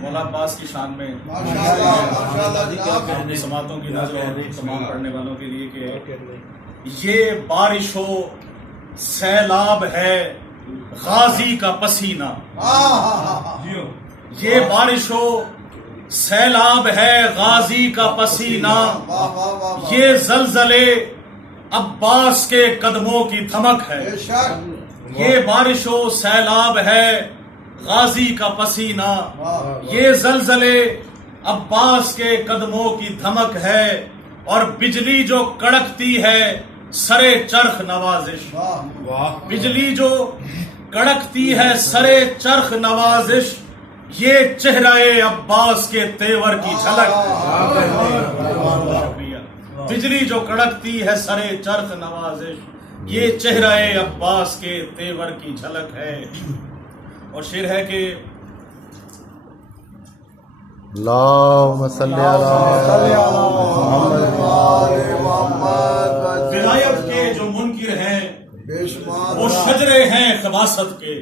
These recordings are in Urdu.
مولا عباس کی شان میں سماعتوں کی نظر اور تمام پڑھنے والوں کے لیے کہ یہ بارش و سیلاب ہے غازی کا پسینہ، یہ بارش و سیلاب ہے غازی کا پسینہ، یہ زلزلے عباس کے قدموں کی دھمک ہے، یہ بارش و سیلاب ہے غازی کا پسینہ، یہ زلزلے عباس کے قدموں کی دھمک ہے، اور بجلی جو کڑکتی ہے سرے چرخ نوازش، بجلی جو کڑکتی ہے سرے چرخ نوازش، یہ چہرہ عباس کے تیور کی جھلک، بجلی جو کڑکتی ہے سرے چرخ نوازش، یہ چہرہ عباس کے تیور کی جھلک ہے۔ اور شعر ہے کہ اللہم صلی علی محمد۔ ولایت کے جو منکر ہیں وہ شجرے ہیں خباثت کے،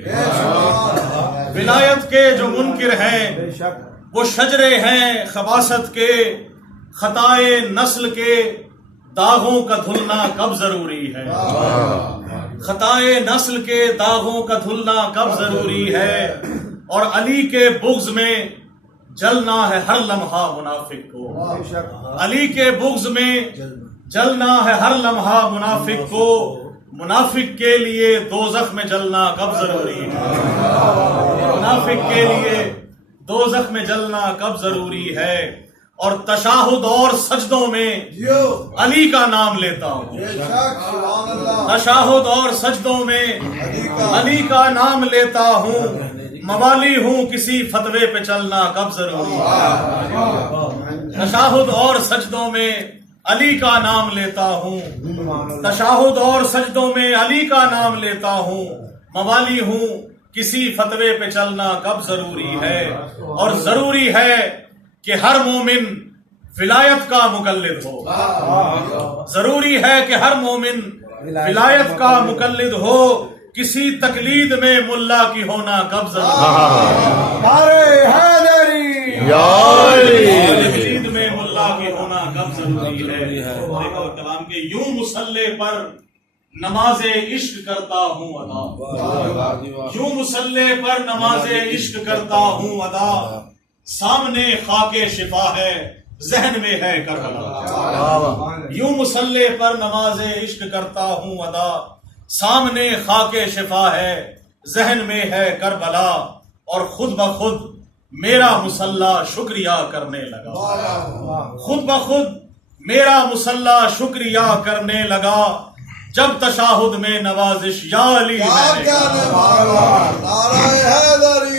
ولایت کے جو منکر ہیں وہ شجرے ہیں خباثت کے، خطائے نسل کے داغوں کا دھلنا کب ضروری ہے، خطائے نسل کے داغوں کا دھلنا کب ضروری ہے، اور علی کے بغض میں جلنا ہے ہر لمحہ منافق کو، علی کے بغض میں جلنا ہے ہر لمحہ منافق کو، منافق کے لیے دوزخ میں جلنا کب ضروری ہے، منافق کے لیے دوزخ میں جلنا کب ضروری ہے، اور تشاہد اور سجدوں میں علی کا نام لیتا ہوں، تشاہد اور سجدوں میں علی کا نام لیتا ہوں، موالی ہوں کسی فتوے پہ چلنا کب ضروری ہے، تشاہد اور سجدوں میں علی کا نام لیتا ہوں، تشاہد اور سجدوں میں علی کا نام لیتا ہوں، موالی ہوں کسی فتوے پہ چلنا کب ضروری ہے، اور ضروری ہے کہ ہر مومن ولایت کا مقلد ہو، ضروری ہے کہ ہر مومن ولایت کا مقلد ہو، کسی تقلید میں ملا کی ہونا کب ضروری ہے، تقلید میں ملا کی ہونا کب ضروری ہے، کلام کے یوں مصلی پر نماز عشق کرتا ہوں ادا، یوں مصلی پر نماز عشق کرتا ہوں ادا، سامنے خاک شفا ہے ذہن میں ہے کربلا، یوں مصلی پر نماز عشق کرتا ہوں ادا، سامنے خاک شفا ہے ذہن میں ہے کربلا، اور خود بخود میرا مصلی شکریہ کرنے لگا، خود بخود میرا مصلی شکریہ کرنے لگا، جب تشاہد میں نوازش یا علی میں نے